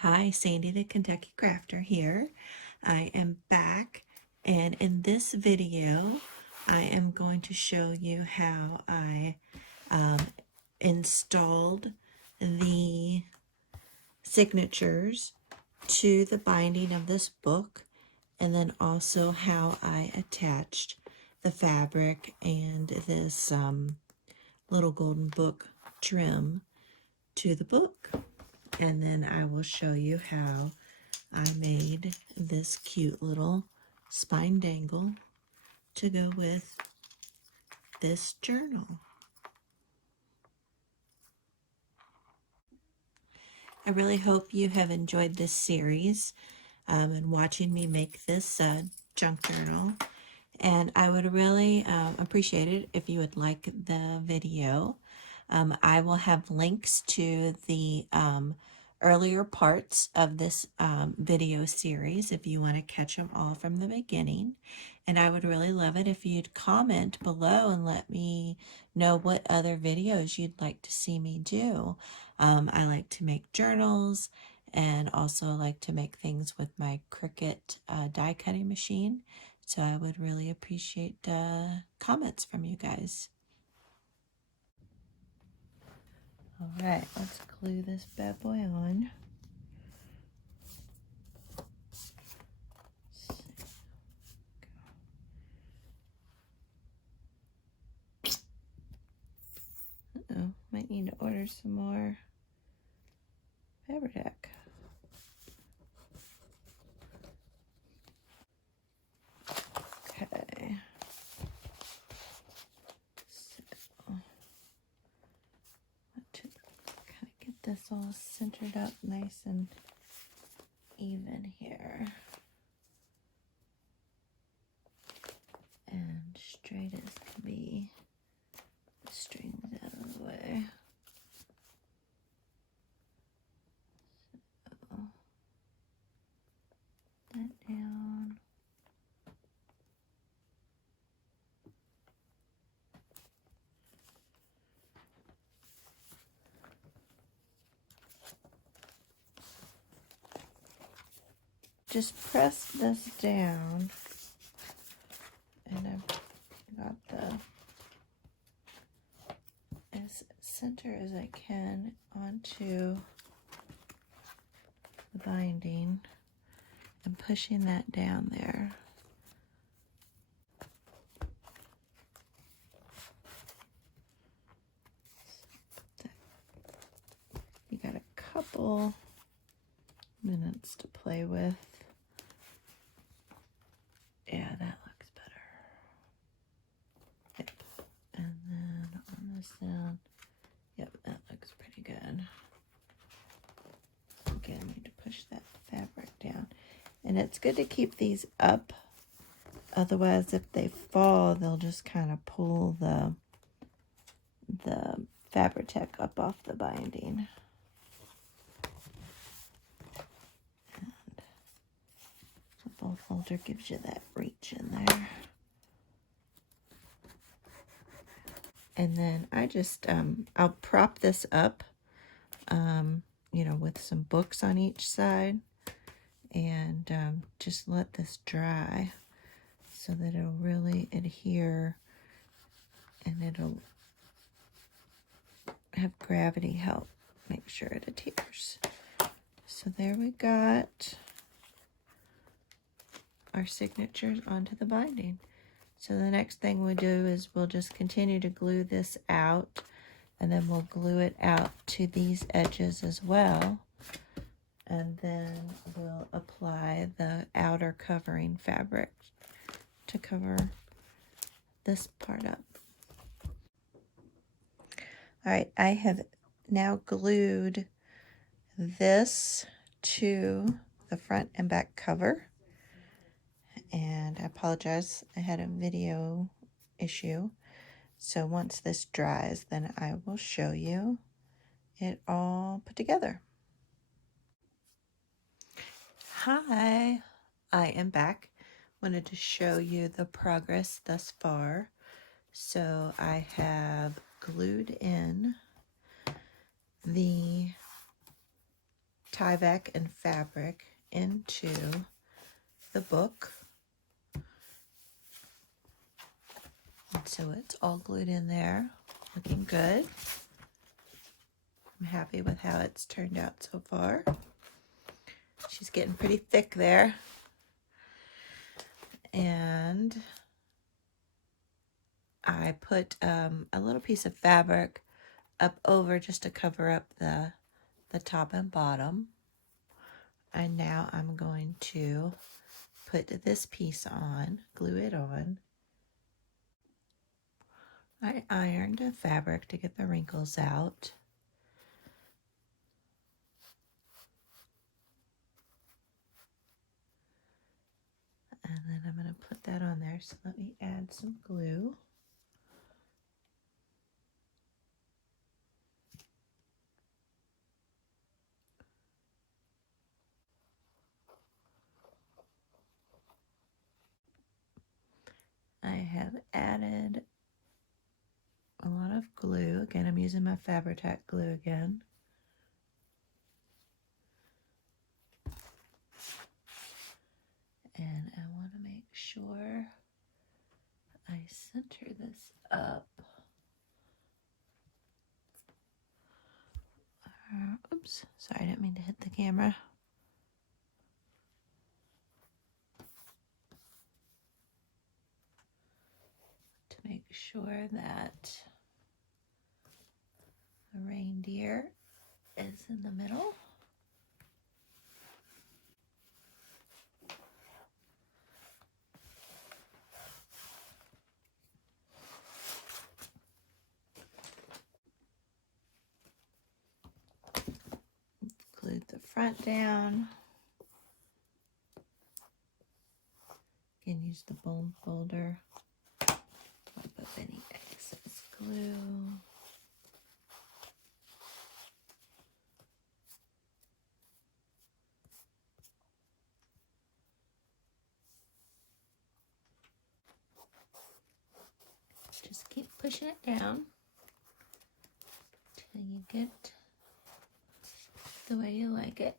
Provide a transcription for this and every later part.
Hi, Sandy the Kentucky Crafter here. I am back, and in this video I am going to show you how I installed the signatures to the binding of this book, and then also how I attached the fabric and this little golden book trim to the book. And then I will show you how I made this cute little spine dangle to go with this journal. I really hope you have enjoyed this series and watching me make this junk journal. And I would really appreciate it if you would like the video. I will have links to the earlier parts of this video series if you want to catch them all from the beginning. And I would really love it if you'd comment below and let me know what other videos you'd like to see me do. I like to make journals and also like to make things with my Cricut die cutting machine. So I would really appreciate comments from you guys. All right, let's glue this bad boy on. Uh-oh, might need to order some more Fabri-Tac. Okay. So, to kind of get this all centered up nice and even here. And straight as can be. Straighten it out of the way. So, that down. Just press this down, and I've got the as center as I can onto the binding and pushing that down there. You got a couple minutes to play with. Yeah, that looks better. Yep. And then on this down. Yep, that looks pretty good. Again, I need to push that fabric down. And it's good to keep these up. Otherwise, if they fall, they'll just kind of pull the Fabri-Tac up off the binding. The bowl folder gives you that reach in there. And then I just, I'll prop this up, you know, with some books on each side, and just let this dry so that it'll really adhere and it'll have gravity help make sure it adheres. So there we got our signatures onto the binding. So the next thing we do is we'll just continue to glue this out, and then we'll glue it out to these edges as well. And then we'll apply the outer covering fabric to cover this part up. All right, I have now glued this to the front and back cover. And I apologize, I had a video issue. So once this dries, then I will show you it all put together. Hi, I am back. Wanted to show you the progress thus far. So I have glued in the Tyvek and fabric into the book. And so it's all glued in there, looking good. I'm happy with how it's turned out so far. She's getting pretty thick there. And I put a little piece of fabric up over just to cover up the top and bottom. And now I'm going to put this piece on, glue it on. I ironed the fabric to get the wrinkles out. And then I'm going to put that on there. So let me add some glue. I have added a lot of glue. Again, I'm using my Fabri-Tac glue again. And I want to make sure I center this up. Oops, sorry, I didn't mean to hit the camera. To make sure that the reindeer is in the middle. Glued the front down. Again, use the bone folder. Wipe up any excess glue. Just keep pushing it down till you get the way you like it.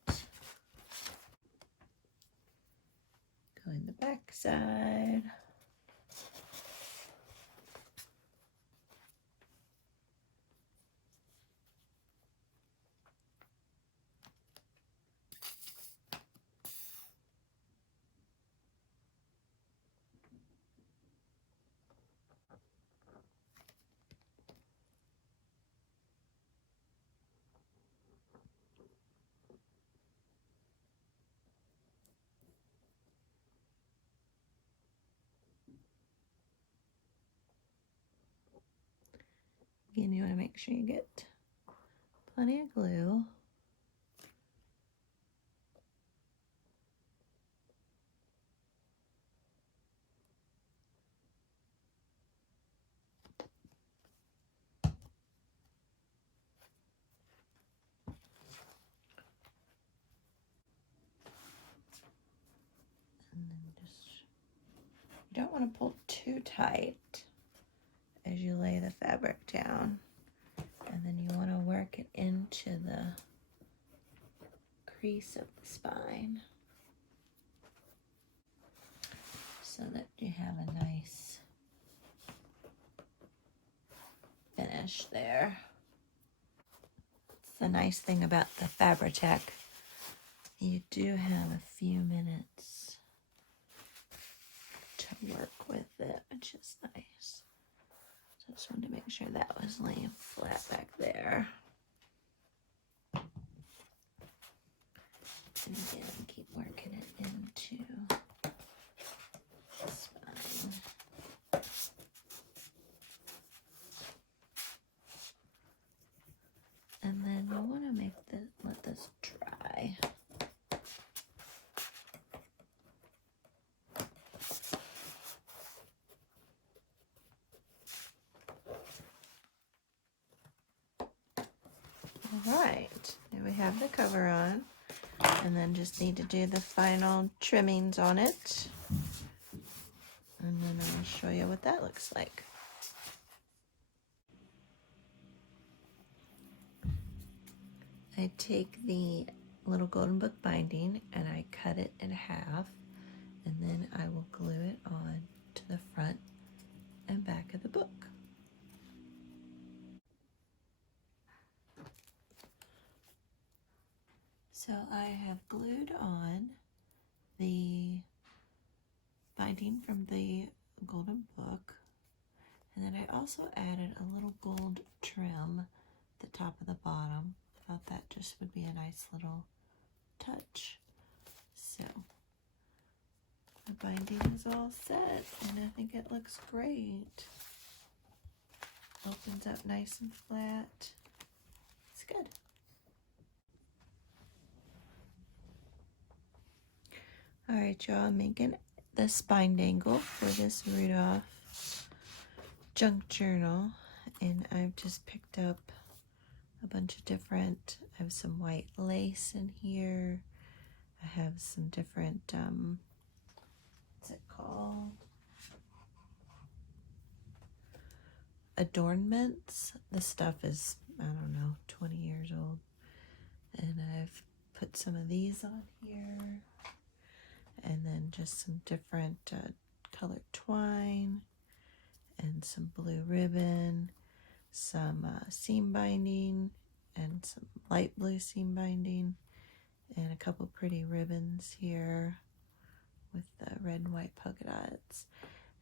Go in the back side. Again, you want to make sure you get plenty of glue. And then just, you don't want to pull too tight as you lay the fabric down. And then you want to work it into the crease of the spine so that you have a nice finish there. It's the nice thing about the Fabri-Tac. You do have a few minutes to work with it, which is nice. So I just wanted to make sure that was laying flat back there. And again, keep working it into the spine. And then you want to let this dry. All right, there we have the cover on, and then just need to do the final trimmings on it. And then I'll show you what that looks like. I take the little golden book binding, and I cut it in half, and then I will glue it on to the front and back of the book. So I have glued on the binding from the golden book, and then I also added a little gold trim at the top of the bottom. I thought that just would be a nice little touch. So the binding is all set, and I think it looks great. Opens up nice and flat. It's good. All right, y'all, I'm making the spine dangle for this Rudolph junk journal, and I've just picked up a bunch of different, I have some white lace in here. I have some different, what's it called? Adornments. The stuff is, I don't know, 20 years old. And I've put some of these on here. And then just some different colored twine and some blue ribbon, some seam binding and some light blue seam binding, and a couple pretty ribbons here with the red and white polka dots.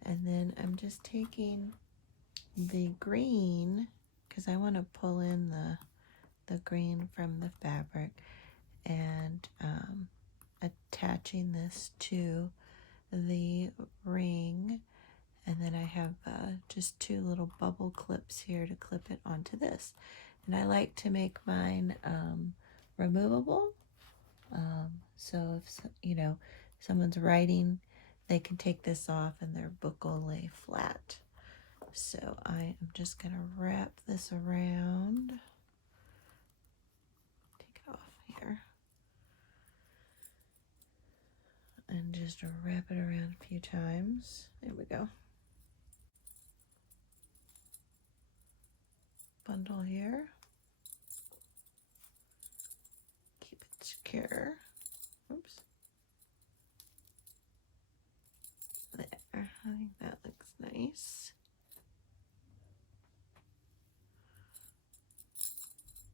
And then I'm just taking the green, because I want to pull in the green from the fabric, and attaching this to the ring. And then I have just two little bubble clips here to clip it onto this. And I like to make mine removable. So if, you know, someone's writing, they can take this off and their book will lay flat. So I am just going to wrap this around. Take it off here. And just wrap it around a few times. There we go. Bundle here. Keep it secure. Oops. There. I think that looks nice.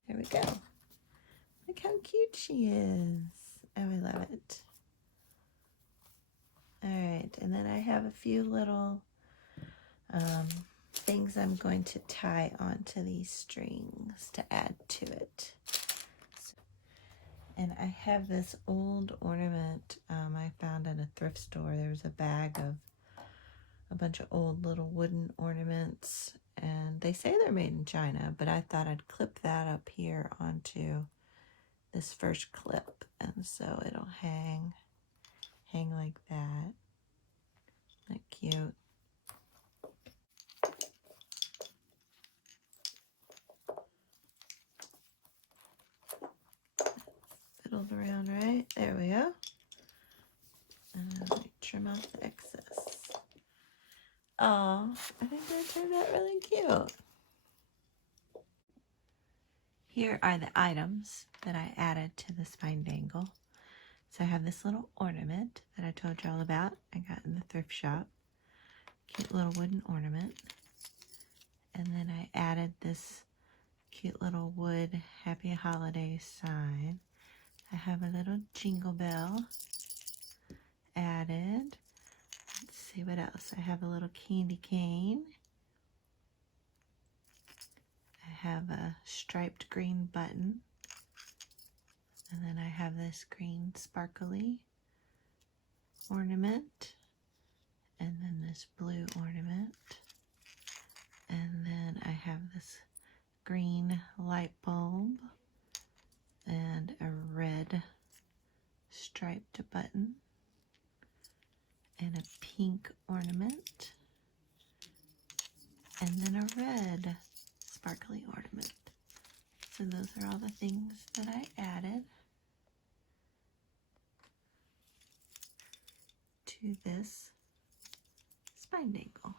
There we go. Look how cute she is. Oh, I love it. All right, and then I have a few little things I'm going to tie onto these strings to add to it. And I have this old ornament I found at a thrift store. There was a bag of a bunch of old little wooden ornaments, and they say they're made in China, but I thought I'd clip that up here onto this first clip, and so it'll hang like that. Isn't that cute? Fiddled around right. There we go. And I'll trim off the excess. Oh, I think that turned out really cute. Here are the items that I added to the spine dangle. So I have this little ornament that I told you all about. I got in the thrift shop. Cute little wooden ornament. And then I added this cute little wood Happy Holidays sign. I have a little jingle bell added. Let's see what else. I have a little candy cane. I have a striped green button. And then I have this green sparkly ornament. And then this blue ornament. And then I have this green light bulb and a red striped button and a pink ornament and then a red sparkly ornament. So those are all the things that I added to this spine dangle.